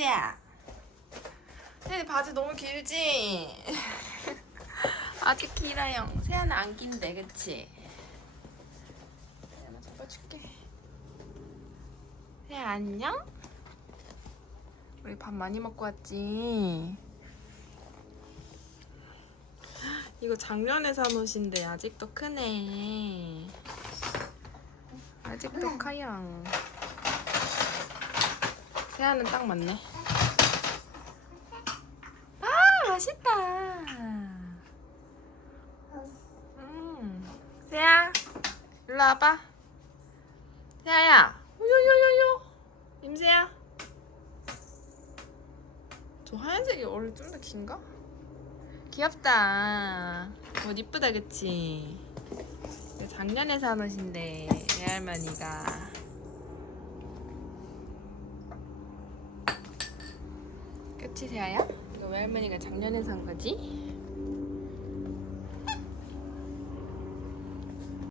세야. 세야 바지 너무 길지? 아직 길어요. 세야는 안 긴데, 그치? 세야 나 잡아줄게. 세야 안녕? 우리 밥 많이 먹고 왔지? 이거 작년에 산 옷인데 아직도 크네. 아직도 커요. 세아는 딱 맞네. 아 맛있다. 음. 세아, 일로 와봐. 세아야, 요요요요. 임세야. 저 하얀색이 원래 좀 더 긴가? 귀엽다. 옷 이쁘다, 그치? 작년에 산 옷인데 외할머니가 그치 세아야? 이거 외할머니가 작년에 산 거지?